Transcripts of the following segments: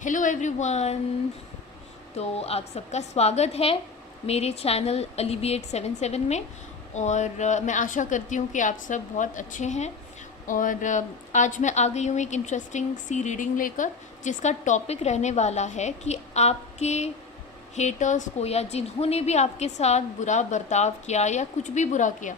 Hello everyone. तो आप सबका स्वागत है मेरे चैनल अलीविएट 77 में। और मैं आशा करती हूँ कि आप सब बहुत अच्छे हैं। और आज मैं आ गई हूँ एक इंटरेस्टिंग सी रीडिंग लेकर, जिसका टॉपिक रहने वाला है कि आपके हेटर्स को या जिन्होंने भी आपके साथ बुरा बर्ताव किया या कुछ भी बुरा किया,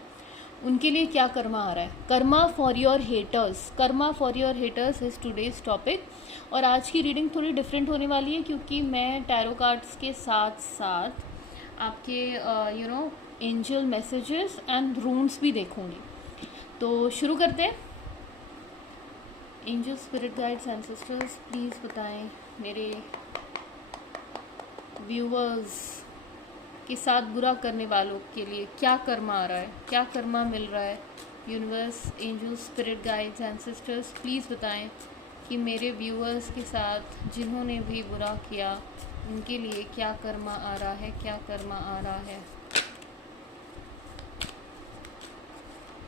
उनके लिए क्या कर्मा आ रहा है। Karma for your haters, Karma for your haters is today's topic. और आज की रीडिंग थोड़ी डिफरेंट होने वाली है, क्योंकि मैं टैरो कार्ड्स के साथ साथ आपके एंजल मैसेजेस एंड रून्स भी देखूंगी। तो शुरू करते हैं। Angel, spirit guides, ancestors, please बताएं मेरे व्यूअर्स के साथ बुरा करने वालों के लिए क्या कर्मा आ रहा है, क्या कर्मा मिल रहा है। Universe, angel, spirit guides, ancestors, please बताएं कि मेरे व्यूअर्स के साथ जिन्होंने भी बुरा किया उनके लिए क्या कर्मा आ रहा है, क्या कर्मा आ रहा है।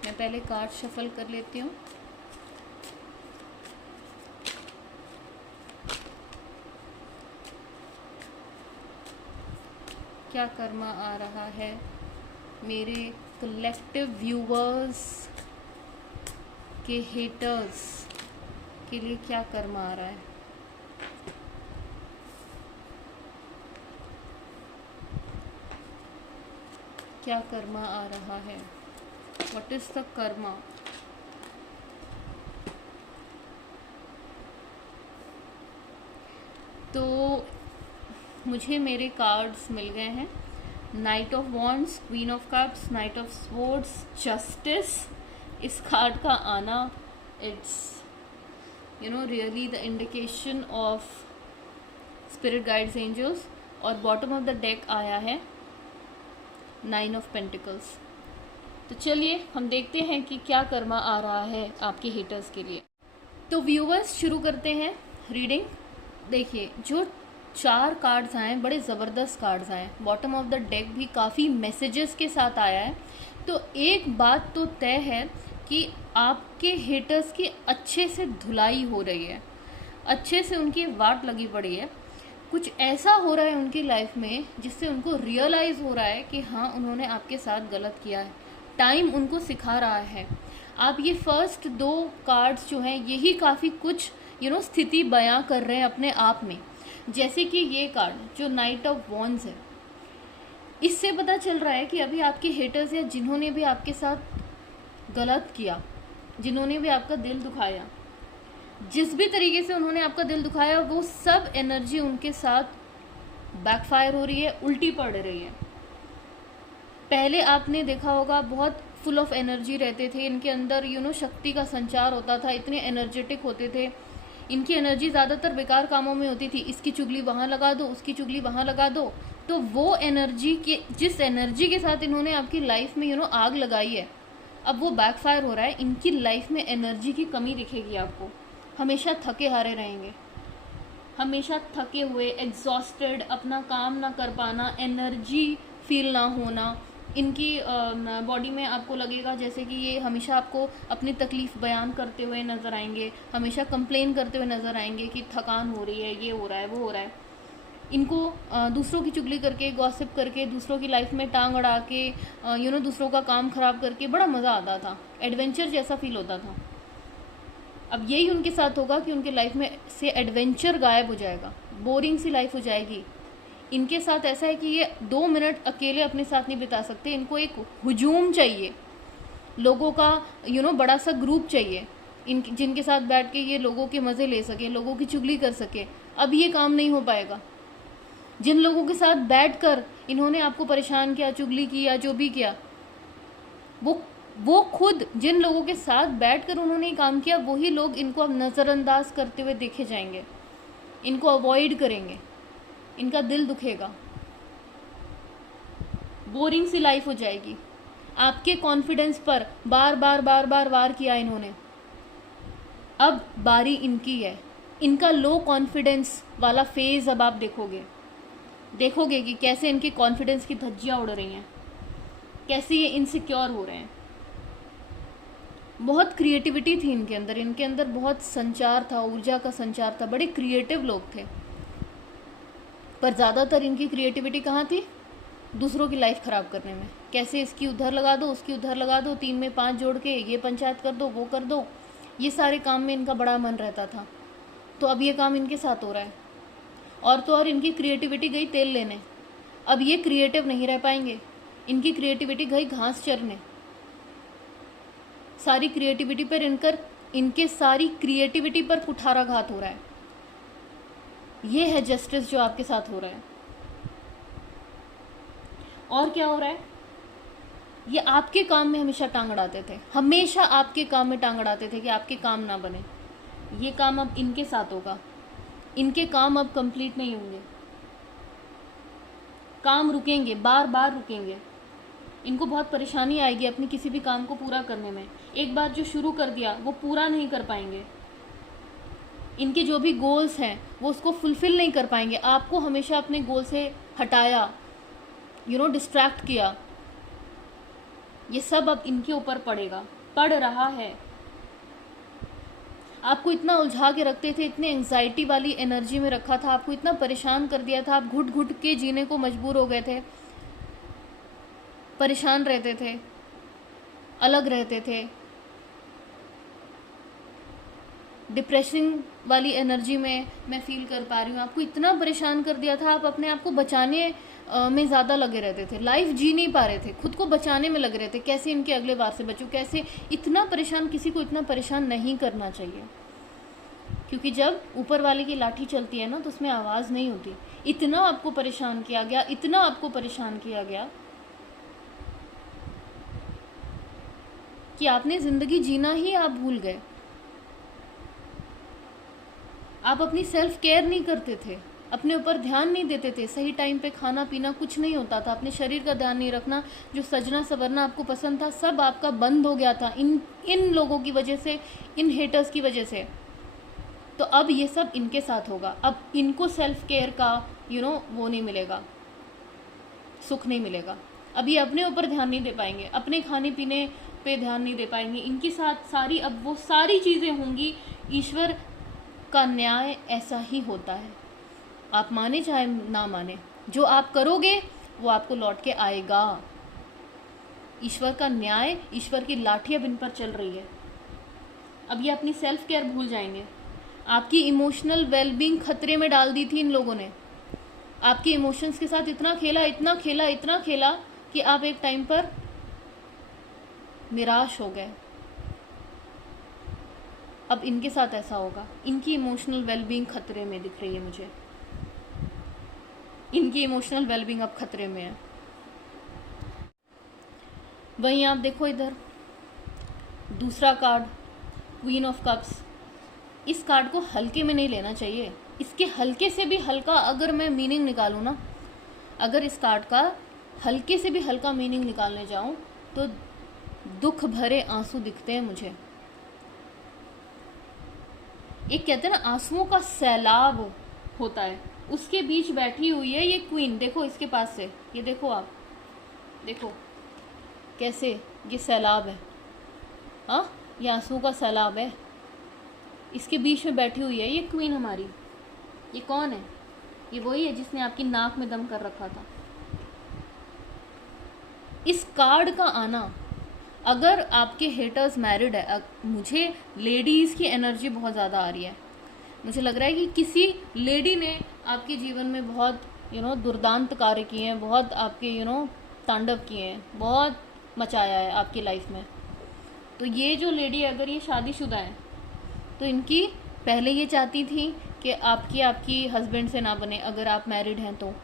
मैं पहले कार्ड शफल कर लेती हूँ। क्या कर्मा आ रहा है मेरे कलेक्टिव व्यूअर्स के हेटर्स के लिए, क्या कर्मा आ रहा है। क्या कर्मा आ रहा है, व्हाट इज द कर्मा। तो मुझे मेरे कार्ड्स मिल गए हैं। Knight of wands, queen of cups, knight of swords, justice. इस कार्ड का आना, it's really the indication of spirit guides, angels. और बॉटम ऑफ द डेक आया है 9 ऑफ पेंटिकल्स। तो चलिए हम देखते हैं कि क्या कर्मा आ रहा है आपके हेटर्स के लिए। तो व्यूवर्स, शुरू करते हैं रीडिंग। देखिए, जो 4 कार्ड्स आए बड़े ज़बरदस्त कार्ड्स आए। बॉटम ऑफ द डेक भी काफ़ी मैसेजेस के साथ आया है। तो एक बात तो तय है कि आपके हेटर्स की अच्छे से धुलाई हो रही है, अच्छे से उनकी वाट लगी पड़ी है। कुछ ऐसा हो रहा है उनकी लाइफ में जिससे उनको रियलाइज़ हो रहा है कि हाँ, उन्होंने आपके साथ गलत किया है। टाइम उनको सिखा रहा है। आप ये फर्स्ट 2 कार्ड्स जो हैं, यही काफ़ी कुछ स्थिति बयां कर रहे हैं अपने आप में। जैसे कि ये कार्ड जो नाइट ऑफ वॉन्ड्स है, इससे पता चल रहा है कि अभी आपके हेटर्स या जिन्होंने भी आपके साथ गलत किया, जिन्होंने भी आपका दिल दुखाया, जिस भी तरीके से उन्होंने आपका दिल दुखाया, वो सब एनर्जी उनके साथ बैकफायर हो रही है, उल्टी पड़ रही है। पहले आपने देखा होगा बहुत फुल ऑफ एनर्जी रहते थे इनके अंदर, शक्ति का संचार होता था, इतने एनर्जेटिक होते थे। इनकी एनर्जी ज़्यादातर बेकार कामों में होती थी। इसकी चुगली वहाँ लगा दो, उसकी चुगली वहाँ लगा दो। तो वो एनर्जी के, जिस एनर्जी के साथ इन्होंने आपकी लाइफ में आग लगाई है, अब वो बैकफायर हो रहा है। इनकी लाइफ में एनर्जी की कमी दिखेगी आपको। हमेशा थके हारे रहेंगे, हमेशा थके हुए, एग्जॉस्टेड, अपना काम ना कर पाना, एनर्जी फील ना होना। इनकी बॉडी में आपको लगेगा जैसे कि ये हमेशा आपको अपनी तकलीफ़ बयान करते हुए नज़र आएंगे, हमेशा कंप्लेन करते हुए नज़र आएंगे कि थकान हो रही है, ये हो रहा है, वो हो रहा है। इनको दूसरों की चुगली करके, गॉसिप करके, दूसरों की लाइफ में टांग अड़ा के, दूसरों का काम ख़राब करके बड़ा मज़ा आता था, एडवेंचर जैसा फील होता था। अब यही उनके साथ होगा कि उनके लाइफ में से एडवेंचर गायब हो जाएगा, बोरिंग सी लाइफ हो जाएगी। इनके साथ ऐसा है कि ये 2 मिनट अकेले अपने साथ नहीं बिता सकते। इनको एक हुजूम चाहिए, लोगों का बड़ा सा ग्रुप चाहिए, जिनके साथ बैठ के ये लोगों के मज़े ले सके, लोगों की चुगली कर सके। अब ये काम नहीं हो पाएगा। जिन लोगों के साथ बैठकर इन्होंने आपको परेशान किया, चुगली की या जो भी किया, वो खुद जिन लोगों के साथ बैठकर उन्होंने ये काम किया, वही लोग इनको अब नज़रअंदाज करते हुए देखे जाएंगे, इनको अवॉइड करेंगे, इनका दिल दुखेगा, बोरिंग सी लाइफ हो जाएगी। आपके कॉन्फिडेंस पर बार बार बार बार वार किया इन्होंने, अब बारी इनकी है। इनका लो कॉन्फिडेंस वाला फेज अब आप देखोगे कि कैसे इनके कॉन्फिडेंस की धज्जियां उड़ रही हैं, कैसे ये इनसिक्योर हो रहे हैं। बहुत क्रिएटिविटी थी इनके अंदर बहुत संचार था, ऊर्जा का संचार था, बड़े क्रिएटिव लोग थे। पर ज़्यादातर इनकी क्रिएटिविटी कहाँ थी? दूसरों की लाइफ ख़राब करने में। कैसे इसकी उधर लगा दो, उसकी उधर लगा दो, 3 में 5 जोड़ के ये पंचायत कर दो, वो कर दो, ये सारे काम में इनका बड़ा मन रहता था। तो अब ये काम इनके साथ हो रहा है। और तो और इनकी क्रिएटिविटी गई तेल लेने, अब ये क्रिएटिव नहीं रह पाएंगे। इनकी क्रिएटिविटी गई घास चरने। सारी क्रिएटिविटी पर इनके सारी क्रिएटिविटी पर कुठाराघात हो रहा है। ये है जस्टिस जो आपके साथ हो रहा है। और क्या हो रहा है? ये आपके काम में हमेशा टांग अड़ाते थे, हमेशा आपके काम में टांग अड़ाते थे कि आपके काम ना बने। ये काम अब इनके साथ होगा। इनके काम अब कंप्लीट नहीं होंगे, काम रुकेंगे, बार बार रुकेंगे। इनको बहुत परेशानी आएगी अपनी किसी भी काम को पूरा करने में। एक बार जो शुरू कर दिया वो पूरा नहीं कर पाएंगे। इनके जो भी गोल्स हैं वो उसको फुलफिल नहीं कर पाएंगे। आपको हमेशा अपने गोल से हटाया, डिस्ट्रैक्ट किया। ये सब अब इनके ऊपर पड़ रहा है। आपको इतना उलझा के रखते थे, इतने एंजाइटी वाली एनर्जी में रखा था, आपको इतना परेशान कर दिया था, आप घुट घुट के जीने को मजबूर हो गए थे, परेशान रहते थे, अलग रहते थे, डिप्रेशन वाली एनर्जी में मैं फील कर पा रही हूँ। आपको इतना परेशान कर दिया था, आप अपने आप को बचाने में ज़्यादा लगे रहते थे, लाइफ जी नहीं पा रहे थे, खुद को बचाने में लगे रहते, कैसे इनके अगले वार से बचूं, कैसे। इतना परेशान, किसी को इतना परेशान नहीं करना चाहिए, क्योंकि जब ऊपर वाले की लाठी चलती है ना तो उसमें आवाज़ नहीं होती। इतना आपको परेशान किया गया, इतना आपको परेशान किया गया कि आपने ज़िंदगी जीना ही आप भूल गए। आप अपनी सेल्फ केयर नहीं करते थे, अपने ऊपर ध्यान नहीं देते थे, सही टाइम पे खाना पीना कुछ नहीं होता था, अपने शरीर का ध्यान नहीं रखना, जो सजना संवरना आपको पसंद था सब आपका बंद हो गया था इन लोगों की वजह से, इन हेटर्स की वजह से। तो अब ये सब इनके साथ होगा। अब इनको सेल्फ केयर का वो नहीं मिलेगा, सुख नहीं मिलेगा। अब ये अपने ऊपर ध्यान नहीं दे पाएंगे, अपने खाने पीने पे ध्यान नहीं दे पाएंगे। इनके साथ अब वो सारी चीज़ें होंगी। ईश्वर का न्याय ऐसा ही होता है, आप माने चाहे ना माने, जो आप करोगे वो आपको लौट के आएगा। ईश्वर का न्याय, ईश्वर की लाठी अब इन पर चल रही है। अब ये अपनी सेल्फ केयर भूल जाएंगे। आपकी इमोशनल वेलबींग खतरे में डाल दी थी इन लोगों ने। आपके इमोशंस के साथ इतना खेला, इतना खेला, इतना खेला कि आप एक टाइम पर निराश हो गए। अब इनके साथ ऐसा होगा। इनकी इमोशनल वेलबींग खतरे में दिख रही है मुझे। इनकी इमोशनल वेलबींग अब खतरे में है। वहीं आप देखो इधर दूसरा कार्ड, क्वीन ऑफ कप्स। इस कार्ड को हल्के में नहीं लेना चाहिए। इसके हल्के से भी हल्का अगर मैं मीनिंग निकालूँ ना, अगर इस कार्ड का हल्के से भी हल्का मीनिंग निकालने जाऊँ तो दुख भरे आंसू दिखते हैं मुझे। एक कहते हैं ना आंसुओं का सैलाब होता है, उसके बीच बैठी हुई है ये क्वीन। देखो इसके पास से, ये देखो, आप देखो कैसे ये सैलाब है। हाँ, ये आंसुओं का सैलाब है, इसके बीच में बैठी हुई है ये क्वीन हमारी। ये कौन है? ये वही है जिसने आपकी नाक में दम कर रखा था। इस कार्ड का आना, अगर आपके हेटर्स मैरिड है, मुझे लेडीज़ की एनर्जी बहुत ज़्यादा आ रही है। मुझे लग रहा है कि किसी लेडी ने आपके जीवन में बहुत दुर्दांत कार्य किए हैं, बहुत आपके तांडव किए हैं, बहुत मचाया है आपकी लाइफ में। तो ये जो लेडी अगर ये शादीशुदा है तो इनकी पहले ये चाहती थी कि आपकी हस्बैंड से ना बने। अगर आप मैरिड हैं तो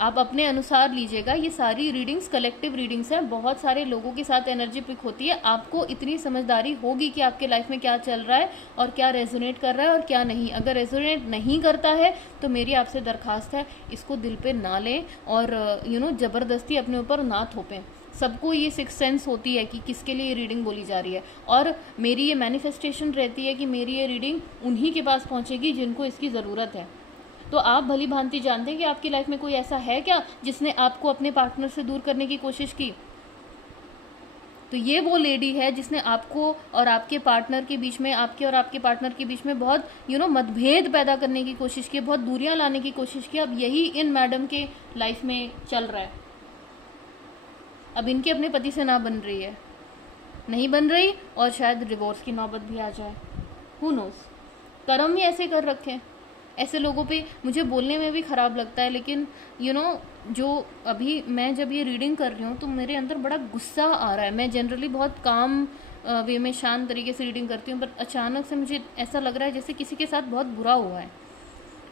आप अपने अनुसार लीजिएगा। ये सारी रीडिंग्स कलेक्टिव रीडिंग्स हैं, बहुत सारे लोगों के साथ एनर्जी पिक होती है। आपको इतनी समझदारी होगी कि आपके लाइफ में क्या चल रहा है और क्या रेजोनेट कर रहा है और क्या नहीं। अगर रेजोनेट नहीं करता है तो मेरी आपसे दरखास्त है, इसको दिल पे ना लें और ज़बरदस्ती अपने ऊपर ना थोपें। सबको ये सिक्स सेंस होती है कि किसके लिए ये रीडिंग बोली जा रही है, और मेरी ये मैनिफेस्टेशन रहती है कि मेरी ये रीडिंग उन्हीं के पास पहुँचेगी जिनको इसकी ज़रूरत है। तो आप भली भांति जानते हैं कि आपकी लाइफ में कोई ऐसा है क्या जिसने आपको अपने पार्टनर से दूर करने की कोशिश की। तो ये वो लेडी है जिसने आपको और आपके पार्टनर के बीच में, आपके और आपके पार्टनर के बीच में बहुत मतभेद पैदा करने की कोशिश की, बहुत दूरियां लाने की कोशिश की। अब यही इन मैडम के लाइफ में चल रहा है। अब इनके अपने पति से ना बन रही है, नहीं बन रही, और शायद डिवोर्स की नौबत भी आ जाए, हु नोस। कर्म ही ऐसे कर रखे हैं। ऐसे लोगों पे मुझे बोलने में भी ख़राब लगता है, लेकिन जो अभी मैं जब ये रीडिंग कर रही हूँ तो मेरे अंदर बड़ा गुस्सा आ रहा है। मैं जनरली बहुत काम वे में शांत तरीके से रीडिंग करती हूँ, पर अचानक से मुझे ऐसा लग रहा है जैसे किसी के साथ बहुत बुरा हुआ है।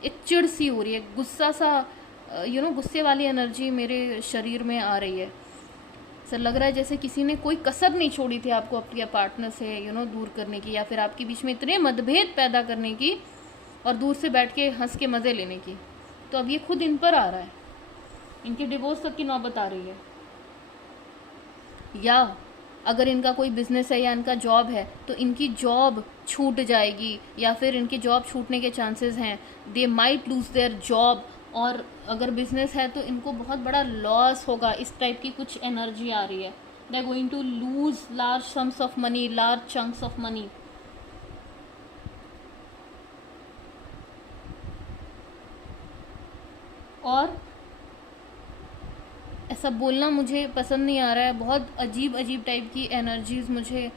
एक चिढ़ सी हो रही है, गुस्सा सा, गुस्से वाली एनर्जी मेरे शरीर में आ रही है। सर लग रहा है जैसे किसी ने कोई कसर नहीं छोड़ी थी आपको अपने पार्टनर से दूर करने की, या फिर आपके बीच में इतने मतभेद पैदा करने की और दूर से बैठ के हंस के मज़े लेने की। तो अब ये खुद इन पर आ रहा है, इनके डिवोर्स तक की नौबत आ रही है। या अगर इनका कोई बिजनेस है या इनका जॉब है तो इनकी जॉब छूट जाएगी, या फिर इनकी जॉब छूटने के चांसेस हैं, they might lose their job. और अगर बिजनेस है तो इनको बहुत बड़ा लॉस होगा, इस टाइप की कुछ एनर्जी आ रही है। They are going to lose large sums of money, large chunks of money. और ऐसा बोलना मुझे पसंद नहीं आ रहा है, बहुत अजीब अजीब टाइप की एनर्जीज़ मुझे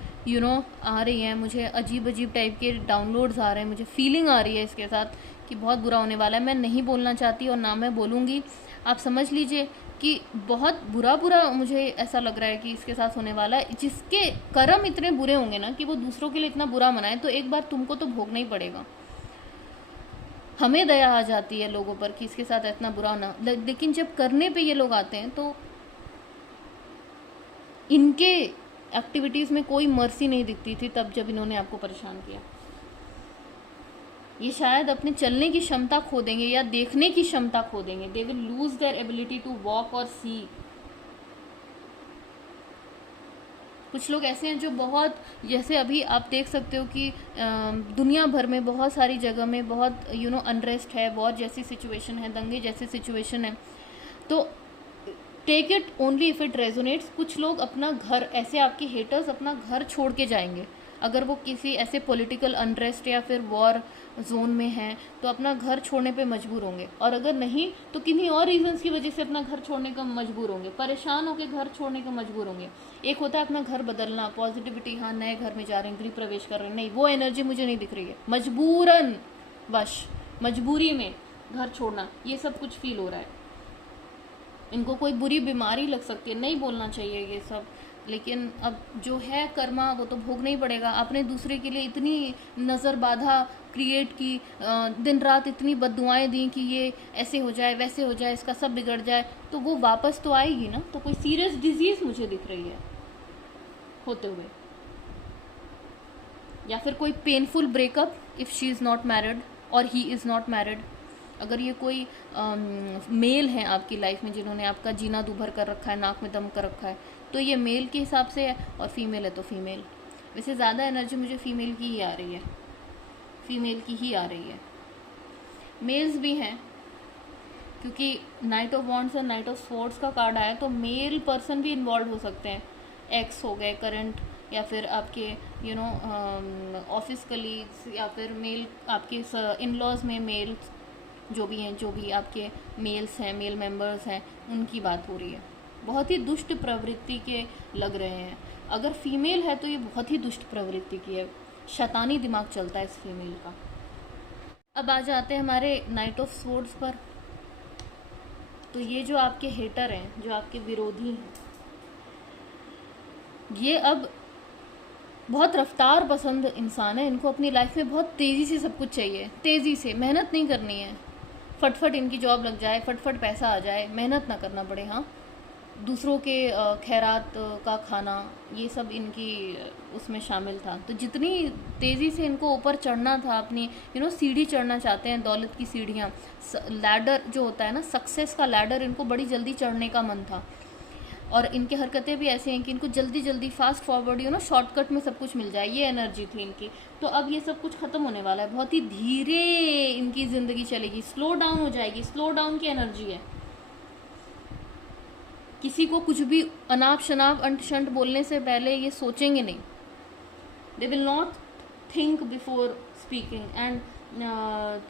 आ रही हैं, मुझे अजीब अजीब टाइप के डाउनलोड्स आ रहे हैं, मुझे फीलिंग आ रही है इसके साथ कि बहुत बुरा होने वाला है। मैं नहीं बोलना चाहती और ना मैं बोलूँगी, आप समझ लीजिए कि बहुत बुरा मुझे ऐसा लग रहा है कि इसके साथ होने वाला है। जिसके कर्म इतने बुरे होंगे ना कि वो दूसरों के लिए इतना बुरा मनाए, तो एक बार तुमको तो भोगना ही पड़ेगा। हमें दया आ जाती है लोगों पर कि इसके साथ इतना बुरा ना, लेकिन जब करने पे ये लोग आते हैं तो इनके एक्टिविटीज़ में कोई मर्सी नहीं दिखती थी तब जब इन्होंने आपको परेशान किया। ये शायद अपने चलने की क्षमता खो देंगे या देखने की क्षमता खो देंगे। They will lose their ability to walk और सी। कुछ लोग ऐसे हैं जो बहुत, जैसे अभी आप देख सकते हो कि दुनिया भर में बहुत सारी जगह में बहुत अनरेस्ट है, वॉर जैसी सिचुएशन है, दंगे जैसी सिचुएशन है। तो take it only if it resonates. कुछ लोग अपना घर, ऐसे आपके हेटर्स अपना घर छोड़ के जाएंगे अगर वो किसी ऐसे पॉलिटिकल अनरेस्ट या फिर वॉर जोन में हैं, तो अपना घर छोड़ने पे मजबूर होंगे। और अगर नहीं तो किन्हीं और रीजंस की वजह से अपना घर छोड़ने का मजबूर होंगे, परेशान होकर घर छोड़ने का मजबूर होंगे। एक होता है अपना घर बदलना, पॉजिटिविटी, हाँ नए घर में जा रहे हैं, गृह प्रवेश कर रहे हैं, नहीं वो एनर्जी मुझे नहीं दिख रही है। मजबूरन वश, मजबूरी में घर छोड़ना, ये सब कुछ फील हो रहा है। इनको कोई बुरी बीमारी लग सकती है, नहीं बोलना चाहिए ये सब, लेकिन अब जो है कर्मा वो तो भोगना ही पड़ेगा। आपने दूसरे के लिए इतनी नज़र बाधा क्रिएट की, दिन रात इतनी बद्दुआएं दी कि ये ऐसे हो जाए, वैसे हो जाए, इसका सब बिगड़ जाए, तो वो वापस तो आएगी ना। तो कोई सीरियस डिजीज़ मुझे दिख रही है होते हुए, या फिर कोई painful breakup if she is not married और ही इज़ नॉट मैरिड। अगर ये कोई मेल हैं आपकी लाइफ में जिन्होंने आपका जीना दूभर कर रखा है, नाक में दम कर रखा है, तो ये मेल के हिसाब से है, और फीमेल है तो फीमेल। वैसे ज़्यादा एनर्जी मुझे फीमेल की ही आ रही है, फीमेल की ही आ रही है। मेल्स भी हैं क्योंकि नाइट ऑफ वॉन्ड्स और नाइट ऑफ स्वॉर्ड्स का कार्ड आया, तो मेल पर्सन भी इन्वॉल्व हो सकते हैं। एक्स हो गए, करंट, या फिर आपके ऑफिस कलीग्स, या फिर मेल आपके इन लॉज में मेल जो भी हैं, जो भी आपके मेल्स हैं, मेल मेंबर्स हैं, उनकी बात हो रही है। बहुत ही दुष्ट प्रवृत्ति के लग रहे हैं। अगर फीमेल है तो ये बहुत ही दुष्ट प्रवृत्ति की है, शैतानी दिमाग चलता है इस फीमेल का। अब आ जाते हैं हमारे नाइट ऑफ स्वॉर्ड्स पर। तो ये जो आपके हेटर हैं, जो आपके विरोधी हैं, ये अब बहुत रफ्तार पसंद इंसान है। इनको अपनी लाइफ में बहुत तेज़ी से सब कुछ चाहिए, तेज़ी से, मेहनत नहीं करनी है, फटफट इनकी जॉब लग जाए, फटफट पैसा आ जाए, मेहनत ना करना पड़े। हाँ, दूसरों के खैरात का खाना, ये सब इनकी उसमें शामिल था। तो जितनी तेज़ी से इनको ऊपर चढ़ना था, अपनी सीढ़ी चढ़ना चाहते हैं, दौलत की सीढ़ियाँ, लैडर जो होता है ना, सक्सेस का लैडर, इनको बड़ी जल्दी चढ़ने का मन था। और इनकी हरकतें भी ऐसी हैं कि इनको जल्दी जल्दी फास्ट फॉरवर्ड शॉर्टकट में सब कुछ मिल जाए, ये एनर्जी थी इनकी। तो अब ये सब कुछ ख़त्म होने वाला है, बहुत ही धीरे इनकी ज़िंदगी चलेगी, स्लो डाउन हो जाएगी, स्लो डाउन की एनर्जी है। किसी को कुछ भी अनाप शनाप अंट शंट बोलने से पहले ये सोचेंगे नहीं. They will not think before speaking. And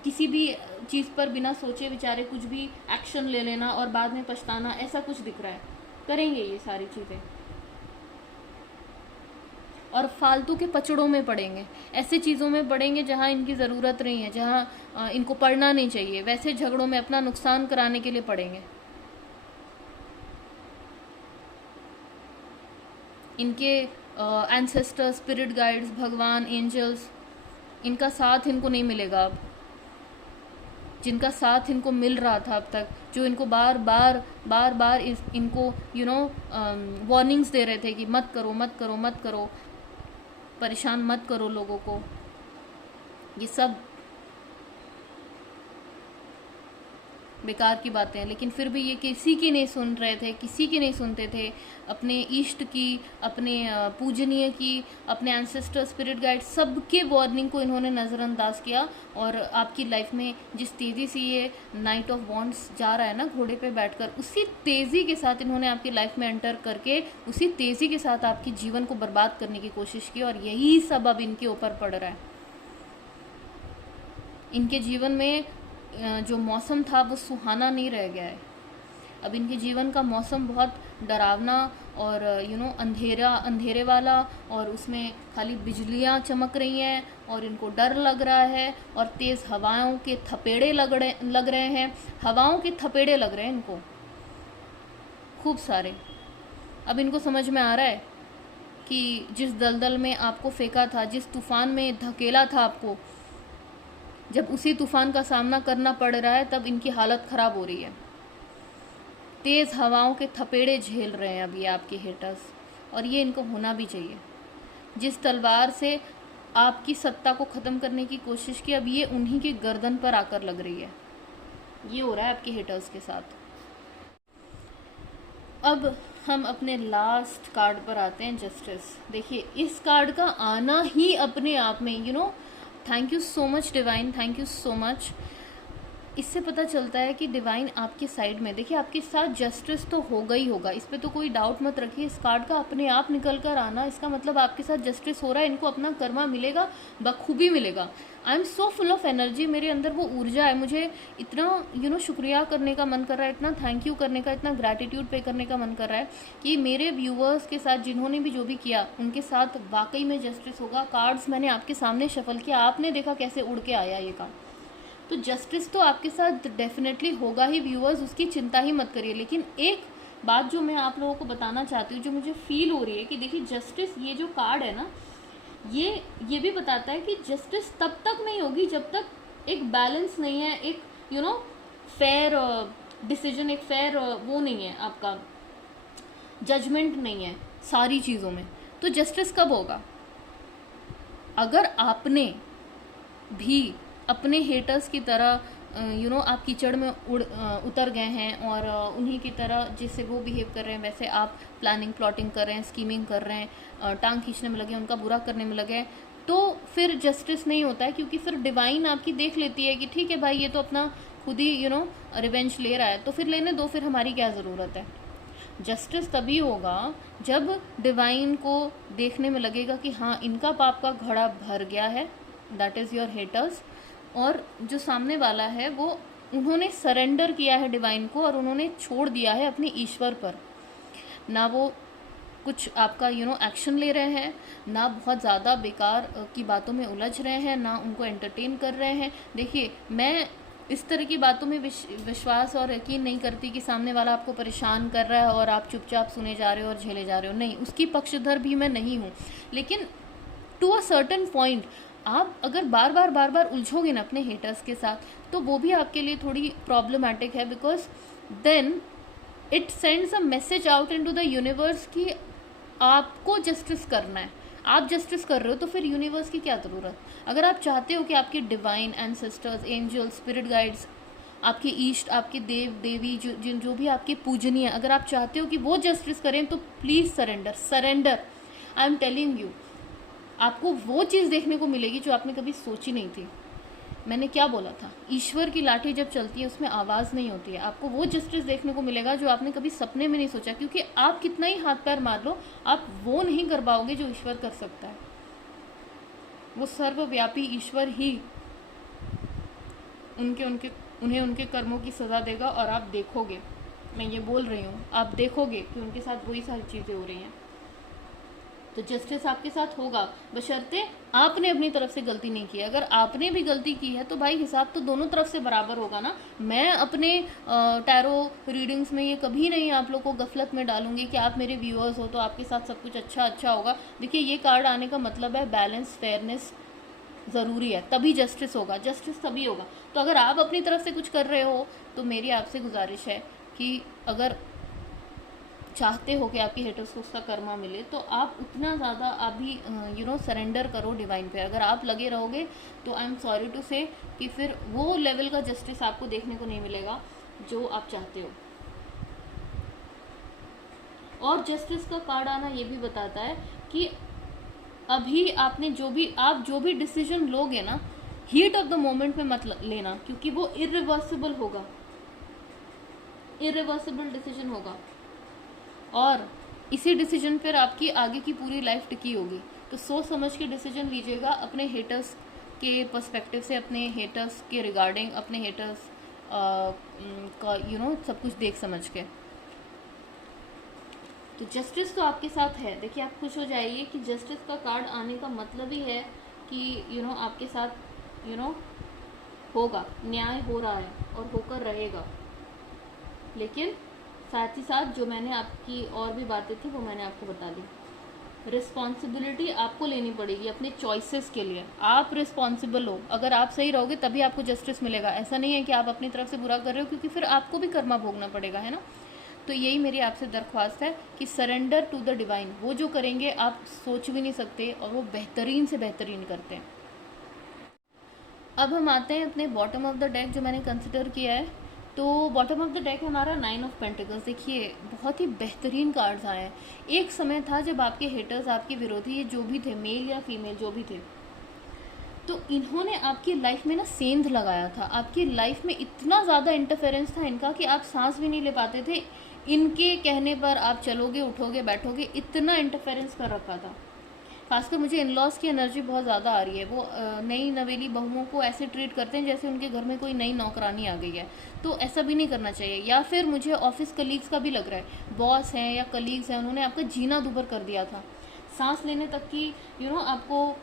किसी भी चीज़ पर बिना सोचे विचारे कुछ भी एक्शन ले लेना और बाद में पछताना, ऐसा कुछ दिख रहा है. करेंगे ये सारी चीज़ें और फालतू के पचड़ों में पड़ेंगे, ऐसे चीज़ों में पड़ेंगे जहाँ इनकी ज़रूरत नहीं है, जहाँ इनको पढ़ना नहीं चाहिए, वैसे झगड़ों में अपना नुकसान कराने के लिए पड़ेंगे. इनके एंसेस्टर्स, स्पिरिट गाइड्स, भगवान, एंजल्स, इनका साथ इनको नहीं मिलेगा अब. जिनका साथ इनको मिल रहा था अब तक, जो इनको बार बार इनको वार्निंग्स दे रहे थे कि मत करो मत करो मत करो, परेशान मत करो लोगों को, ये सब बेकार की बातें हैं. लेकिन फिर भी ये किसी की नहीं सुन रहे थे, किसी की नहीं सुनते थे. अपने इष्ट की, अपने पूजनीय की, अपने एंसेस्टर, स्पिरिट गाइड, सबके वार्निंग को इन्होंने नज़रअंदाज किया. और आपकी लाइफ में जिस तेज़ी से ये नाइट ऑफ वॉन्ड्स जा रहा है ना घोड़े पे बैठकर, उसी तेज़ी के साथ इन्होंने आपकी लाइफ में एंटर करके उसी तेज़ी के साथ आपके जीवन को बर्बाद करने की कोशिश की. और यही सब अब इनके ऊपर पड़ रहा है. इनके जीवन में जो मौसम था वो सुहाना नहीं रह गया है. अब इनके जीवन का मौसम बहुत डरावना और अंधेरे वाला, और उसमें खाली बिजलियां चमक रही हैं और इनको डर लग रहा है और तेज़ हवाओं के थपेड़े लग रहे हैं. हवाओं के थपेड़े लग रहे हैं इनको खूब सारे. अब इनको समझ में आ रहा है कि जिस दलदल में आपको फेंका था, जिस तूफान में धकेला था आपको, जब उसी तूफान का सामना करना पड़ रहा है तब इनकी हालत ख़राब हो रही है. तेज़ हवाओं के थपेड़े झेल रहे हैं अभी आपके हेटर्स, और ये इनको होना भी चाहिए. जिस तलवार से आपकी सत्ता को ख़त्म करने की कोशिश की, अब ये उन्हीं की गर्दन पर आकर लग रही है. ये हो रहा है आपके हेटर्स के साथ. अब हम अपने लास्ट कार्ड पर आते हैं, जस्टिस. देखिए, इस कार्ड का आना ही अपने आप में thank you so much divine, thank you so much. इससे पता चलता है कि डिवाइन आपके साइड में. देखिए, आपके साथ जस्टिस तो होगा ही होगा, इस पे तो कोई डाउट मत रखिए. इस कार्ड का अपने आप निकल कर आना, इसका मतलब आपके साथ जस्टिस हो रहा है. इनको अपना कर्मा मिलेगा, बखूबी मिलेगा. I am so full of energy, मेरे अंदर वो ऊर्जा है. मुझे इतना शुक्रिया करने का मन कर रहा है, इतना थैंक यू करने का, इतना ग्रैटिट्यूड पे करने का मन कर रहा है कि मेरे व्यूअर्स के साथ जिन्होंने भी जो भी किया, उनके साथ वाकई में जस्टिस होगा. कार्ड्स मैंने आपके सामने शफल किया, आपने देखा कैसे उड़ के आया ये कार्ड. तो जस्टिस तो आपके साथ डेफिनेटली होगा ही व्यूअर्स, उसकी चिंता ही मत करिए. लेकिन एक बात जो मैं आप लोगों को बताना चाहती हूँ, जो मुझे फील हो रही है कि देखिए, जस्टिस ये जो कार्ड है ना, ये भी बताता है कि जस्टिस तब तक नहीं होगी जब तक एक बैलेंस नहीं है, एक फेयर डिसीजन, एक फेयर वो नहीं है, आपका जजमेंट नहीं है सारी चीज़ों में. तो जस्टिस कब होगा? अगर आपने भी अपने हेटर्स की तरह आप कीचड़ में उतर गए हैं और उन्हीं की तरह जैसे वो बिहेव कर रहे हैं वैसे आप प्लानिंग प्लॉटिंग कर रहे हैं, स्कीमिंग कर रहे हैं, टांग खींचने में लगे, उनका बुरा करने में लगे, तो फिर जस्टिस नहीं होता है. क्योंकि फिर डिवाइन आपकी देख लेती है कि ठीक है भाई, ये तो अपना खुद ही रिवेंज ले रहा है, तो फिर लेने दो, फिर हमारी क्या ज़रूरत है. जस्टिस तभी होगा जब डिवाइन को देखने में लगेगा कि हाँ, इनका पाप का घड़ा भर गया है, दैट इज़ योर हेटर्स, और जो सामने वाला है वो उन्होंने सरेंडर किया है डिवाइन को और उन्होंने छोड़ दिया है अपने ईश्वर पर. ना वो कुछ आपका एक्शन ले रहे हैं, ना बहुत ज़्यादा बेकार की बातों में उलझ रहे हैं, ना उनको एंटरटेन कर रहे हैं. देखिए, मैं इस तरह की बातों में विश्वास और यकीन नहीं करती कि सामने वाला आपको परेशान कर रहा है और आप चुपचाप सुने जा रहे हो और झेले जा रहे हो. नहीं, उसकी पक्षधर भी मैं नहीं हूँ. लेकिन टू अ सर्टन पॉइंट आप अगर बार बार उलझोगे ना अपने हेटर्स के साथ, तो वो भी आपके लिए थोड़ी प्रॉब्लमेटिक है. Because then it sends a message out into the universe कि आपको जस्टिस करना है. आप जस्टिस कर रहे हो तो फिर यूनिवर्स की क्या ज़रूरत. अगर आप चाहते हो कि आपके divine ancestors, angels, spirit guides, आपके ईष्ट, आपके देव देवी, जो भी आपके पूजनीय, अगर आप चाहते हो कि वो जस्टिस करें, तो please surrender. I am telling you, आपको वो चीज़ देखने को मिलेगी जो आपने कभी सोची नहीं थी. मैंने क्या बोला था, ईश्वर की लाठी जब चलती है उसमें आवाज़ नहीं होती है। आपको वो जस्टिस देखने को मिलेगा जो आपने कभी सपने में नहीं सोचा, क्योंकि आप कितना ही हाथ पैर मार लो, आप वो नहीं कर पाओगे जो ईश्वर कर सकता है। वो सर्वव्यापी ईश्वर ही उन्हें उनके कर्मों की सज़ा देगा। और आप देखोगे, मैं ये बोल रही हूँ, आप देखोगे कि उनके साथ वही सारी चीज़ें हो रही हैं। तो जस्टिस आपके साथ होगा, बशर्ते आपने अपनी तरफ से गलती नहीं की। अगर आपने भी गलती की है तो भाई हिसाब तो दोनों तरफ से बराबर होगा ना। मैं अपने टैरो रीडिंग्स में ये कभी नहीं आप लोग को गफलत में डालूंगी कि आप मेरे व्यूअर्स हो तो आपके साथ सब कुछ अच्छा होगा। देखिए, ये कार्ड आने का मतलब है बैलेंस, फेयरनेस ज़रूरी है, तभी जस्टिस होगा। जस्टिस तभी होगा। तो अगर आप अपनी तरफ से कुछ कर रहे हो तो मेरी आपसे गुजारिश है कि अगर चाहते हो कि आपकी हेटर्स को उसका कर्मा मिले तो आप उतना ज़्यादा अभी सरेंडर करो डिवाइन पे। अगर आप लगे रहोगे तो आई एम सॉरी टू से कि फिर वो लेवल का जस्टिस आपको देखने को नहीं मिलेगा जो आप चाहते हो। और जस्टिस का कार्ड आना ये भी बताता है कि अभी आपने जो भी डिसीजन लोगे ना, हीट ऑफ द मोमेंट में मत लेना, क्योंकि वो इरिवर्सिबल होगा, इरिवर्सिबल डिसीजन होगा। और इसी डिसीजन पर आपकी आगे की पूरी लाइफ टिकी होगी। तो सोच समझ के डिसीजन लीजिएगा, अपने हेटर्स के पर्सपेक्टिव से, अपने हेटर्स के रिगार्डिंग, अपने हेटर्स का सब कुछ देख समझ के। तो जस्टिस तो आपके साथ है। देखिए, आप खुश हो जाइए कि जस्टिस का कार्ड आने का मतलब ही है कि आपके साथ होगा, न्याय हो रहा है और होकर रहेगा। लेकिन साथ ही साथ जो मैंने आपकी और भी बातें थी वो मैंने आपको बता दी। रिस्पॉन्सिबिलिटी आपको लेनी पड़ेगी अपने चॉइसेस के लिए। आप रिस्पॉन्सिबल हो, अगर आप सही रहोगे तभी आपको जस्टिस मिलेगा। ऐसा नहीं है कि आप अपनी तरफ से बुरा कर रहे हो, क्योंकि फिर आपको भी कर्मा भोगना पड़ेगा, है ना। तो यही मेरी आपसे दरख्वास्त है कि सरेंडर टू द डिवाइन। वो जो करेंगे आप सोच भी नहीं सकते, और वो बेहतरीन से बेहतरीन करते हैं। अब हम आते हैं अपने बॉटम ऑफ द डेक जो मैंने कंसिडर किया है। तो बॉटम ऑफ द डेक है हमारा 9 ऑफ पेंटिकल्स। देखिए, बहुत ही बेहतरीन कार्ड्स आए हैं। एक समय था जब आपके हेटर्स, आपके विरोधी, ये जो भी थे, मेल या फीमेल जो भी थे, तो इन्होंने आपकी लाइफ में ना सेंध लगाया था। आपकी लाइफ में इतना ज़्यादा इंटरफेरेंस था इनका कि आप सांस भी नहीं ले पाते थे। इनके कहने पर आप चलोगे, उठोगे, बैठोगे, इतना इंटरफेरेंस कर रखा था। खासकर मुझे इन लॉज की एनर्जी बहुत ज़्यादा आ रही है। वो नई नवेली बहुओं को ऐसे ट्रीट करते हैं जैसे उनके घर में कोई नई नौकरानी आ गई है। तो ऐसा भी नहीं करना चाहिए। या फिर मुझे ऑफिस कलीग्स का भी लग रहा है, बॉस हैं या कलीग्स हैं, उन्होंने आपका जीना दुभर कर दिया था। सांस लेने तक की आपको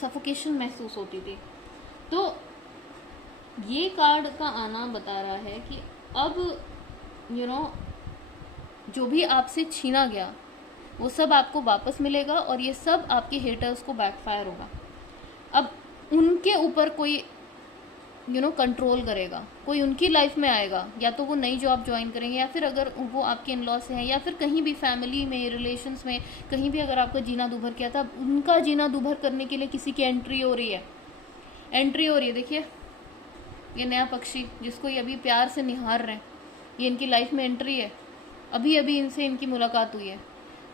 सफोकेशन महसूस होती थी। तो ये कार्ड का आना बता रहा है कि अब जो भी आपसे छीना गया वो सब आपको वापस मिलेगा, और ये सब आपके हेटर्स को बैकफायर होगा। अब उनके ऊपर कोई कंट्रोल करेगा, कोई उनकी लाइफ में आएगा, या तो वो नई जॉब ज्वाइन करेंगे, या फिर अगर वो आपके इन लॉ से हैं, या फिर कहीं भी फैमिली में, रिलेशंस में, कहीं भी अगर आपका जीना दुभर किया था, उनका जीना दुभर करने के लिए किसी की एंट्री हो रही है। देखिए, ये नया पक्षी जिसको ये अभी प्यार से निहार रहे हैं, ये इनकी लाइफ में एंट्री है। अभी इनसे इनकी मुलाकात हुई है।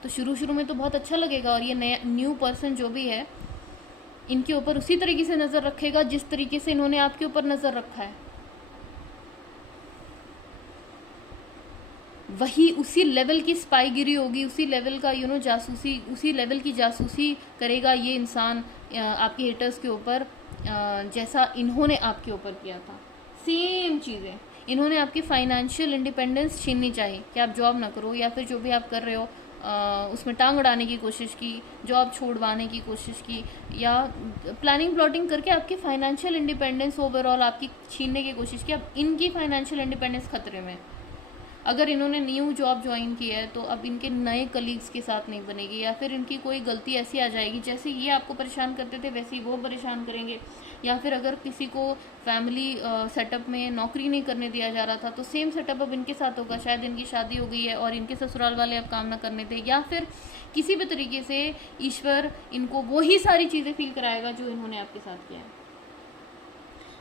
तो शुरू में तो बहुत अच्छा लगेगा, और ये नया न्यू पर्सन जो भी है इनके ऊपर उसी तरीके से नज़र रखेगा जिस तरीके से इन्होंने आपके ऊपर नज़र रखा है। वही उसी लेवल की स्पाईगिरी होगी, उसी लेवल का जासूसी, उसी लेवल की जासूसी करेगा ये इंसान आपके हेटर्स के ऊपर, जैसा इन्होंने आपके ऊपर किया था। सेम चीज़ें इन्होंने आपकी फाइनेंशियल इंडिपेंडेंस छीननी चाहिए कि आप जॉब ना करो, या फिर जो भी आप कर रहे हो उसमें टांग अड़ाने की कोशिश की, जॉब छोड़वाने की कोशिश की, या प्लानिंग प्लॉटिंग करके आपकी फाइनेंशियल इंडिपेंडेंस ओवरऑल आपकी छीनने की कोशिश की। अब इनकी फाइनेंशियल इंडिपेंडेंस खतरे में। अगर इन्होंने न्यू जॉब ज्वाइन की है तो अब इनके नए कलीग्स के साथ नहीं बनेगी, या फिर इनकी कोई गलती ऐसी आ जाएगी जैसे ये आपको परेशान करते थे वैसे ही वो परेशान करेंगे। या फिर अगर किसी को फैमिली सेटअप में नौकरी नहीं करने दिया जा रहा था तो सेम सेटअप अब इनके साथ होगा। शायद इनकी शादी हो गई है और इनके ससुराल वाले अब काम ना करने थे, या फिर किसी भी तरीके से ईश्वर इनको वही सारी चीज़ें फील कराएगा जो इन्होंने आपके साथ किया है।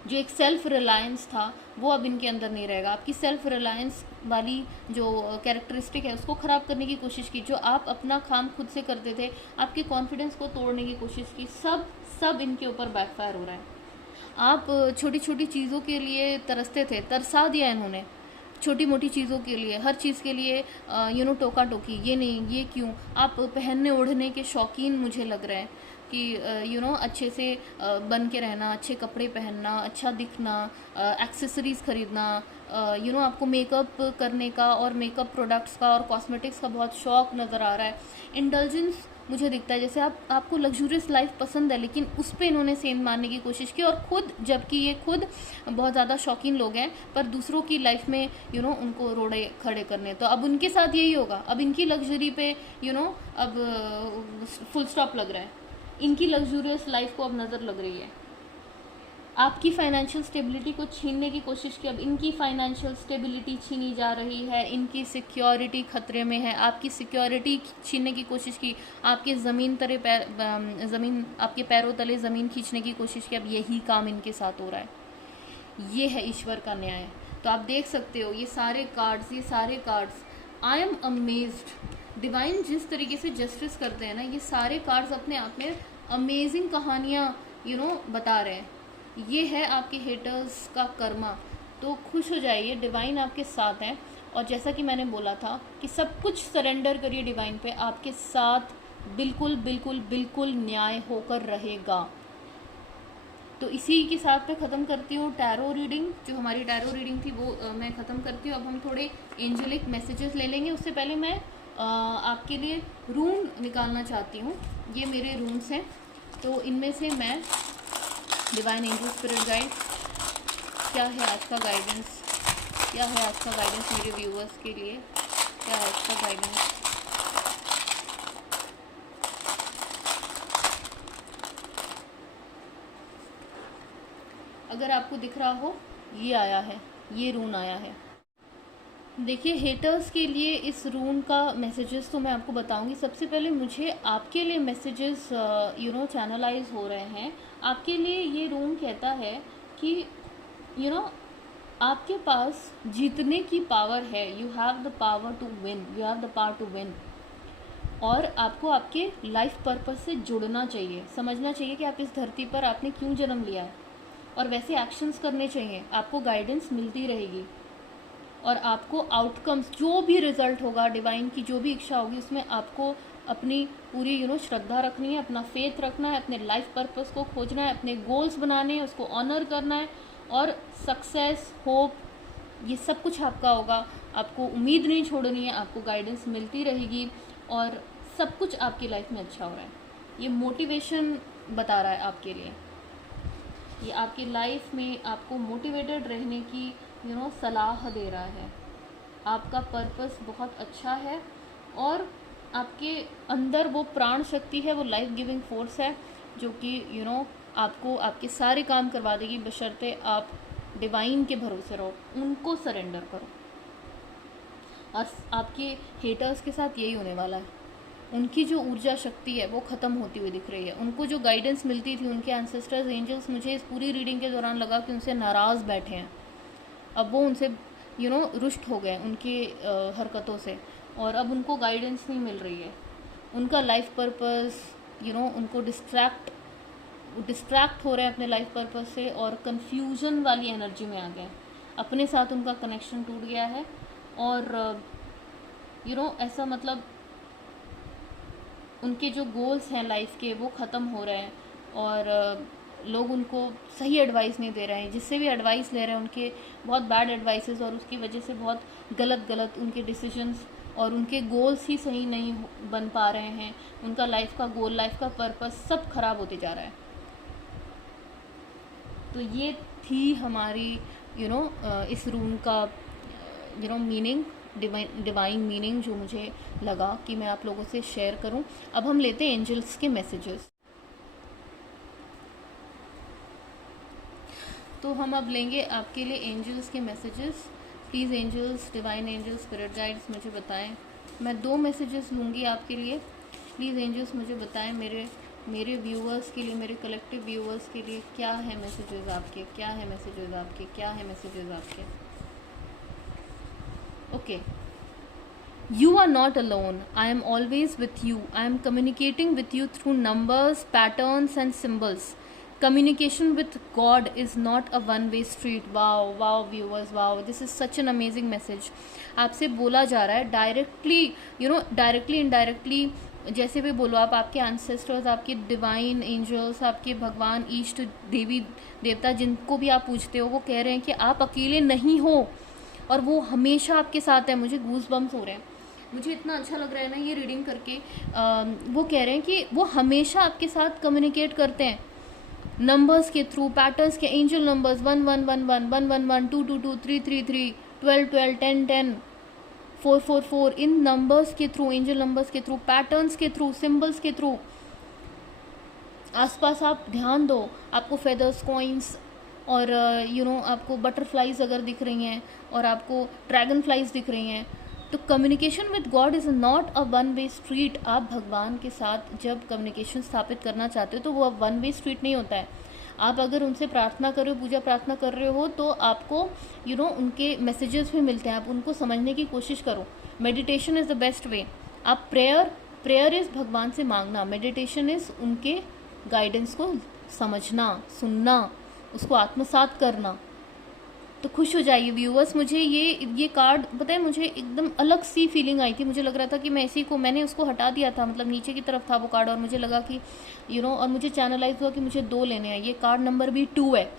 जो एक सेल्फ रिलायंस था वो अब इनके अंदर नहीं रहेगा। आपकी सेल्फ रिलायंस वाली जो कैरेक्टरिस्टिक है उसको ख़राब करने की कोशिश की, जो आप अपना काम खुद से करते थे, आपके कॉन्फिडेंस को तोड़ने की कोशिश की, सब इनके ऊपर बैकफायर हो रहा है। आप छोटी छोटी चीज़ों के लिए तरसते थे, तरसा दिया इन्होंने, छोटी मोटी चीज़ों के लिए, हर चीज़ के लिए टोका टोकी, ये नहीं, ये क्यों। आप पहनने ओढ़ने के शौकीन मुझे लग रहे हैं कि अच्छे से बन के रहना, अच्छे कपड़े पहनना, अच्छा दिखना, एक्सेसरीज़ खरीदना, आपको मेकअप करने का और मेकअप प्रोडक्ट्स का और कॉस्मेटिक्स का बहुत शौक नज़र आ रहा है। इंडल्जेंस मुझे दिखता है, जैसे आपको लग्जूरियस लाइफ पसंद है, लेकिन उस पर इन्होंने सेंध मारने की कोशिश की, और खुद, जबकि ये खुद बहुत ज़्यादा शौकीन लोग हैं, पर दूसरों की लाइफ में उनको रोड़े खड़े करने। तो अब उनके साथ यही होगा, अब इनकी लग्जरी पे अब फुल स्टॉप लग रहा है, इनकी लग्जूरियस लाइफ को अब नज़र लग रही है। आपकी फाइनेंशियल स्टेबिलिटी को छीनने की कोशिश की, अब इनकी फाइनेंशियल स्टेबिलिटी छीनी जा रही है, इनकी सिक्योरिटी खतरे में है, आपकी सिक्योरिटी छीनने की कोशिश की, आपके ज़मीन आपके पैरों तले ज़मीन खींचने की कोशिश की। अब यही काम इनके साथ हो रहा है। ये है ईश्वर का न्याय। तो आप देख सकते हो ये सारे cards, I am amazed. Divine जिस तरीके से जस्टिस करते हैं ना, ये सारे कार्ड्स अपने आप में अमेजिंग कहानियाँ बता रहे हैं। ये है आपके हेटर्स का कर्मा। तो खुश हो जाइए, डिवाइन आपके साथ है। और जैसा कि मैंने बोला था कि सब कुछ सरेंडर करिए डिवाइन पे, आपके साथ बिल्कुल बिल्कुल बिल्कुल न्याय होकर रहेगा। तो इसी के साथ मैं ख़त्म करती हूँ टैरो रीडिंग। जो हमारी टैरो रीडिंग थी वो मैं ख़त्म करती हूँ। अब हम थोड़े एंजेलिक मैसेजेस ले लेंगे। उससे पहले मैं आपके लिए रून निकालना चाहती हूँ। ये मेरे रून्स हैं, तो इनमें से मैं डिवाइन एंजल स्पिरिट गाइड, क्या है आज का गाइडेंस, क्या है आज का गाइडेंस मेरे व्यूअर्स के लिए, क्या है आज का गाइडेंस। अगर आपको दिख रहा हो, ये आया है, ये रून आया है। देखिए हेटर्स के लिए इस रून का मैसेजेस तो मैं आपको बताऊंगी। सबसे पहले मुझे आपके लिए मैसेजेस चैनलाइज हो रहे हैं। आपके लिए ये रून कहता है कि आपके पास जीतने की पावर है, you have the power to win, you have the power to win. और आपको आपके लाइफ पर्पस से जुड़ना चाहिए, समझना चाहिए कि आप इस धरती पर आपने क्यों जन्म लिया है, और वैसे एक्शंस करने चाहिए। आपको गाइडेंस मिलती रहेगी और आपको आउटकम्स, जो भी रिजल्ट होगा, डिवाइन की जो भी इच्छा होगी, उसमें आपको अपनी पूरी श्रद्धा रखनी है, अपना फेथ रखना है, अपने लाइफ पर्पस को खोजना है, अपने गोल्स बनाने हैं, उसको ऑनर करना है, और सक्सेस, होप, ये सब कुछ आपका होगा। आपको उम्मीद नहीं छोड़नी है, आपको गाइडेंस मिलती रहेगी, और सब कुछ आपकी लाइफ में अच्छा हो रहा है। ये मोटिवेशन बता रहा है आपके लिए, ये आपकी लाइफ में आपको मोटिवेटेड रहने की सलाह दे रहा है। आपका पर्पस बहुत अच्छा है, और आपके अंदर वो प्राण शक्ति है, वो लाइफ गिविंग फोर्स है, जो कि आपको आपके सारे काम करवा देगी, बशर्ते आप डिवाइन के भरोसे रहो, उनको सरेंडर करो। और आपके हेटर्स के साथ यही होने वाला है। उनकी जो ऊर्जा शक्ति है वो ख़त्म होती हुई दिख रही है। उनको जो गाइडेंस मिलती थी, उनके एंसेस्टर्स एंजल्स, मुझे इस पूरी रीडिंग के दौरान लगा कि उनसे नाराज़ बैठे हैं। अब वो उनसे रुष्ट हो गए उनकी हरकतों से, और अब उनको गाइडेंस नहीं मिल रही है। उनका लाइफ पर्पस उनको डिस्ट्रैक्ट हो रहे हैं अपने लाइफ पर्पस से, और कन्फ्यूज़न वाली एनर्जी में आ गए। अपने साथ उनका कनेक्शन टूट गया है, और ऐसा मतलब उनके जो गोल्स हैं लाइफ के वो ख़त्म हो रहे हैं, और लोग उनको सही एडवाइस नहीं दे रहे हैं। जिससे भी एडवाइस ले रहे हैं उनके बहुत बैड एडवाइसेस, और उसकी वजह से बहुत गलत उनके डिसीजंस और उनके गोल्स ही सही नहीं बन पा रहे हैं। उनका लाइफ का गोल, लाइफ का पर्पस सब खराब होते जा रहा है। तो ये थी हमारी इस रून का मीनिंग, डिवाइन मीनिंग, जो मुझे लगा कि मैं आप लोगों से शेयर करूं। अब हम लेते हैं एंजल्स के मैसेजेस। तो हम अब लेंगे आपके लिए एंजल्स के messages. Please angels, divine angels, spirit guides मुझे बताएं। मैं 2 मैसेजेस लूँगी आपके लिए। प्लीज़ एंजल्स मुझे बताएं मेरे व्यूअर्स के लिए, मेरे कलेक्टिव व्यूअर्स के लिए क्या है मैसेजेस आपके, क्या है मैसेजेस आपके, क्या है मैसेजेस आपके। Okay, you are not alone. I am always with you. I am communicating with you through numbers, patterns and symbols. Communication with God is not a one way street. Wow, wow viewers, wow, this is such an amazing message. आपसे बोला जा रहा है directly, directly indirectly, जैसे भी बोलो आप, आपके एंसेस्टर्स, आपके डिवाइन एंजल्स, आपके भगवान, इष्ट देवी देवता, जिनको भी आप पूछते हो, वो कह रहे हैं कि आप अकेले नहीं हो और वो हमेशा आपके साथ है. मुझे गूज बम्स हो रहे हैं, मुझे इतना अच्छा लग रहा है ना ये रीडिंग करके. वो कह रहे हैं कि वो हमेशा आपके साथ कम्युनिकेट करते हैं नंबर्स के थ्रू, पैटर्न्स के, एंजल नंबर्स 1111, 111, 222, 333, 1212, 1010, 444, इन नंबर्स के थ्रू, एंजल नंबर्स के थ्रू, पैटर्न्स के थ्रू, सिंबल्स के थ्रू. आसपास आप ध्यान दो, आपको फेदर्स, कॉइन्स और आपको बटरफ्लाइज अगर दिख रही हैं और आपको ड्रैगन फ्लाइज दिख रही हैं, तो communication with God is not a one way street. आप भगवान के साथ जब कम्युनिकेशन स्थापित करना चाहते हो तो वो वन वे स्ट्रीट नहीं होता है. आप अगर उनसे प्रार्थना कर रहे हो, पूजा प्रार्थना कर रहे हो, तो आपको उनके मैसेजेस भी मिलते हैं. आप उनको समझने की कोशिश करो. Meditation is the best way. आप प्रेयर इज़ भगवान से मांगना, मेडिटेशन इज़ उनके गाइडेंस को समझना, सुनना, उसको आत्मसात करना. तो खुश हो जाइए व्यूअर्स. मुझे ये कार्ड पता है, मुझे एकदम अलग सी फीलिंग आई थी. मुझे लग रहा था कि मैं इसी को, मैंने उसको हटा दिया था, मतलब नीचे की तरफ था वो कार्ड, और मुझे लगा कि और मुझे चैनलाइज हुआ कि मुझे 2 लेने हैं. ये कार्ड नंबर भी 2 है,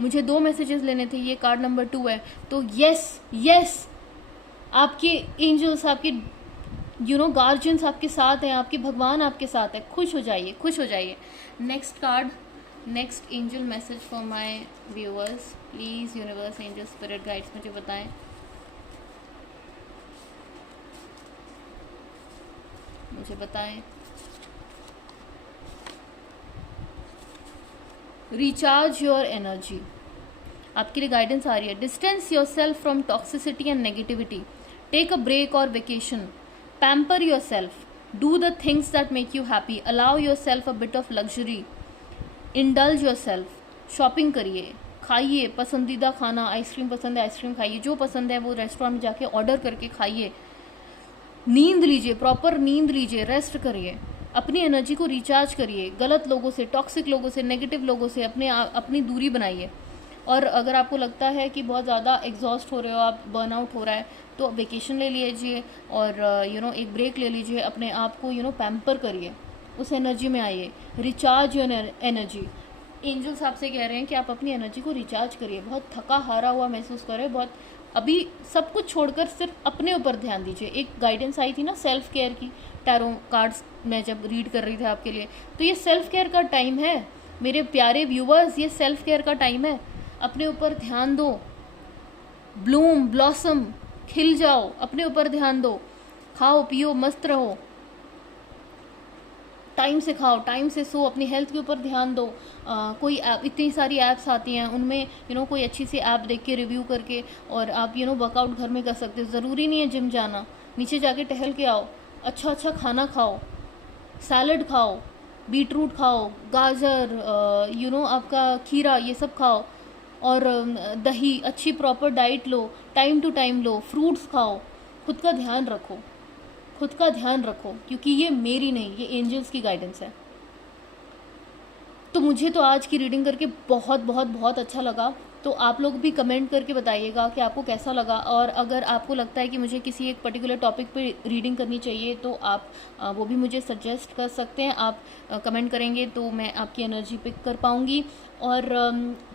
मुझे 2 मैसेजेस लेने थे, ये कार्ड नंबर 2 है. तो यस आपके एंजल्स, आपके गार्जियंस आपके साथ हैं, आपके भगवान आपके साथ है. खुश हो जाइए, खुश हो जाइए. Next card, next angel message for my viewers. Please universe, angel, spirit guides मुझे बताएं. मुझे बताएं. Recharge your energy. आपके लिए गाइडेंस आ रही है. Distance yourself from toxicity and negativity. Take a break और vacation. Pamper yourself. Do the things that make you happy. Allow yourself a bit of luxury. Indulge yourself. Shopping करिए, खाइए पसंदीदा खाना. Ice cream पसंद है, ice cream खाइए. जो पसंद है वो रेस्टोरेंट में जाके ऑर्डर करके खाइए. नींद लीजिए, प्रॉपर नींद लीजिए, रेस्ट करिए. अपनी एनर्जी को रिचार्ज करिए. गलत लोगों से, टॉक्सिक लोगों से, नेगेटिव लोगों से अपनी दूरी बनाइए. और अगर आपको लगता है कि बहुत ज़्यादा एग्जॉस्ट हो रहे हो आप, बर्नआउट हो रहा है, तो वेकेशन ले लीजिए और एक ब्रेक ले लीजिए. अपने आप को पैम्पर करिए, उस एनर्जी में आइए. Recharge your energy. एंजल्स आपसे कह रहे हैं कि आप अपनी एनर्जी को रिचार्ज करिए. बहुत थका हारा हुआ महसूस कर रहे हैं, बहुत, अभी सब कुछ छोड़कर सिर्फ अपने ऊपर ध्यान दीजिए. एक गाइडेंस आई थी ना सेल्फ केयर की, टैरो कार्ड्स मैं जब रीड कर रही थी आपके लिए, तो ये सेल्फ केयर का टाइम है मेरे प्यारे व्यूवर्स. ये सेल्फ केयर का टाइम है. अपने ऊपर ध्यान दो. ब्लूम, ब्लॉसम, खिल जाओ. अपने ऊपर ध्यान दो. खाओ पियो, मस्त रहो. टाइम से खाओ, टाइम से सो. अपनी हेल्थ के ऊपर ध्यान दो. कोई ऐप, इतनी सारी ऐप्स आती हैं, उनमें कोई अच्छी सी ऐप देख के रिव्यू करके और आप वर्कआउट घर में कर सकते हो. ज़रूरी नहीं है जिम जाना. नीचे जाके टहल के आओ. अच्छा खाना खाओ, सैलड खाओ, बीटरूट खाओ, गाजर, आपका खीरा, ये सब खाओ. और दही, अच्छी प्रॉपर डाइट लो, टाइम टू टाइम लो. फ्रूट्स खाओ. खुद का ध्यान रखो, खुद का ध्यान रखो, क्योंकि ये मेरी नहीं, ये एंजल्स की गाइडेंस है. तो मुझे तो आज की रीडिंग करके बहुत बहुत बहुत अच्छा लगा. तो आप लोग भी कमेंट करके बताइएगा कि आपको कैसा लगा. और अगर आपको लगता है कि मुझे किसी एक पर्टिकुलर टॉपिक पे रीडिंग करनी चाहिए तो आप वो भी मुझे सजेस्ट कर सकते हैं. आप कमेंट करेंगे तो मैं आपकी एनर्जी पिक कर पाऊँगी. और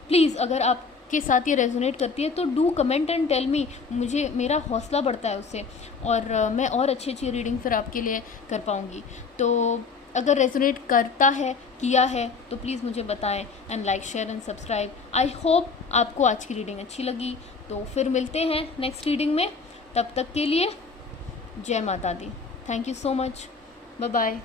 प्लीज़ अगर आपके साथ ये रेजोनेट करती है तो do comment and tell me. मुझे, मेरा हौसला बढ़ता है उससे, और मैं और अच्छी रीडिंग फिर आपके लिए कर पाऊँगी. तो अगर रेजोनेट करता है, किया है, तो प्लीज़ मुझे बताएं. And like, share and subscribe. I hope आपको आज की रीडिंग अच्छी लगी. तो फिर मिलते हैं नेक्स्ट रीडिंग में. तब तक के लिए जय माता दी. Thank you so much. Bye bye.